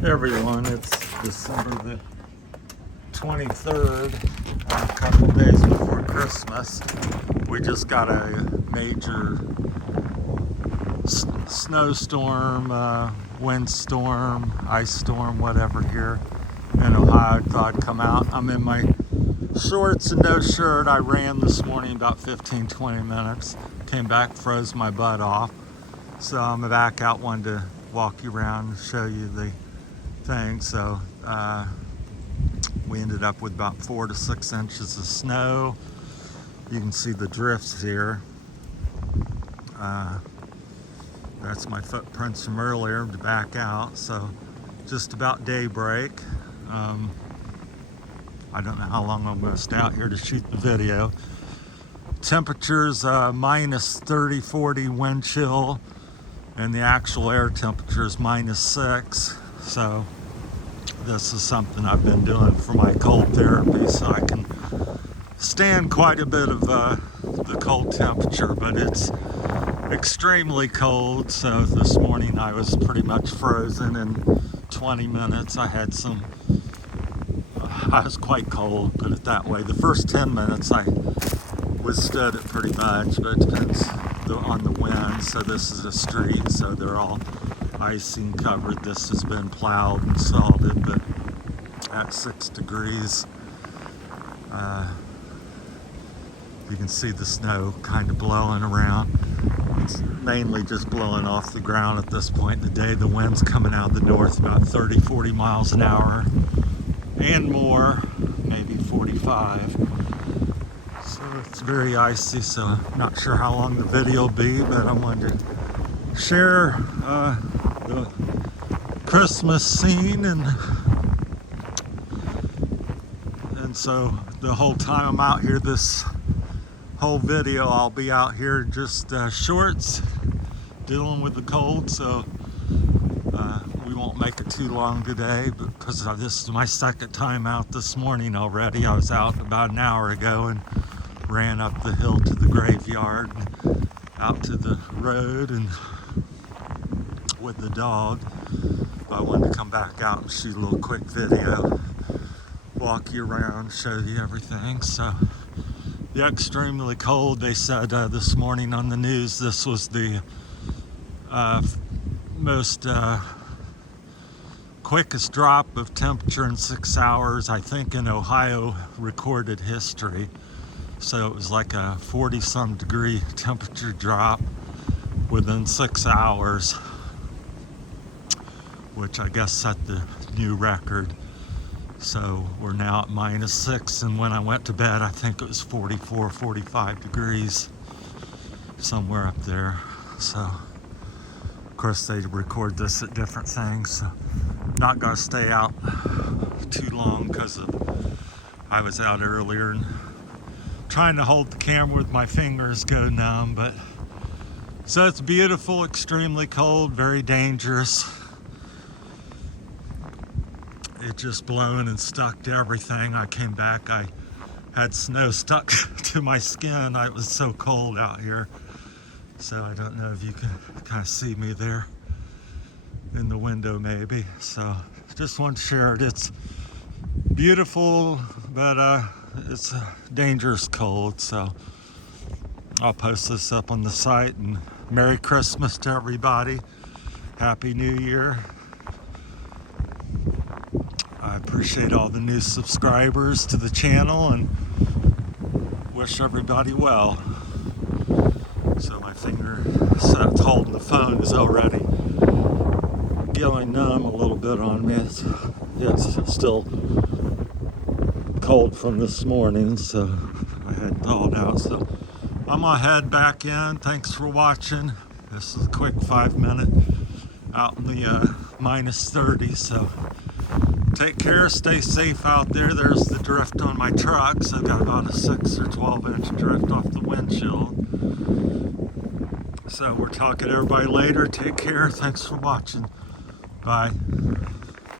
Hey everyone, it's December the 23rd, a couple days before Christmas. We just got a major snowstorm, windstorm, ice storm, whatever here in Ohio. I thought I'd come out. I'm in my shorts and no shirt. I ran this morning about 15-20 minutes. Came back, froze my butt off. So I'm back out, wanted to walk you around and show you the thing. So we ended up with about 4 to 6 inches of snow. You can see the drifts here. That's my footprints from earlier to back out. So just about daybreak. I don't know how long I'm going to stay out here to shoot the video. Temperatures minus 30, 40 wind chill, and the actual air temperature is -6. So this is something I've been doing for my cold therapy, so I can stand quite a bit of the cold temperature, but it's extremely cold. So this morning I was pretty much frozen in 20 minutes. I was quite cold, put it that way. The first 10 minutes I withstood it pretty much, but it depends on the wind. So this is a street, so they're all icy and covered. This has been plowed and salted, but at 6 degrees, you can see the snow kind of blowing around. It's mainly just blowing off the ground at this point in the day. The wind's coming out of the north about 30, 40 miles an hour and more, maybe 45. So it's very icy, so I'm not sure how long the video will be, but I wanted to share the Christmas scene, and so the whole time I'm out here, this whole video I'll be out here just shorts, dealing with the cold. So we won't make it too long today, because this is my second time out this morning already. I was out about an hour ago and ran up the hill to the graveyard and out to the road and with the dog. But I wanted to come back out and shoot a little quick video, walk you around, show you everything. So the extremely cold, they said this morning on the news, this was the most quickest drop of temperature in 6 hours, I think, in Ohio recorded history. So it was like a 40-some degree temperature drop within 6 hours, which I guess set the new record. So we're now at -6, and when I went to bed, I think it was 44, 45 degrees, somewhere up there. So, of course, they record this at different things. So not gonna stay out too long because I was out earlier and trying to hold the camera with my fingers go numb. But so it's beautiful, extremely cold, very dangerous. It just blown and stuck to everything. I came back, I had snow stuck to my skin. It was so cold out here. So I don't know if you can kind of see me there in the window maybe. So just wanted to share it. It's beautiful, but it's dangerous cold. So I'll post this up on the site, and Merry Christmas to everybody. Happy New Year. I appreciate all the new subscribers to the channel and wish everybody well. So my finger set holding the phone is already going numb a little bit on me. It's still cold from this morning, so I had thawed out. So I'm gonna head back in. Thanks for watching. This is a quick 5-minute out in the -30. So take care, stay safe out there. There's the drift on my truck. So I've got about a 6 or 12 inch drift off the windshield. So we're talking to everybody later. Take care. Thanks for watching. Bye.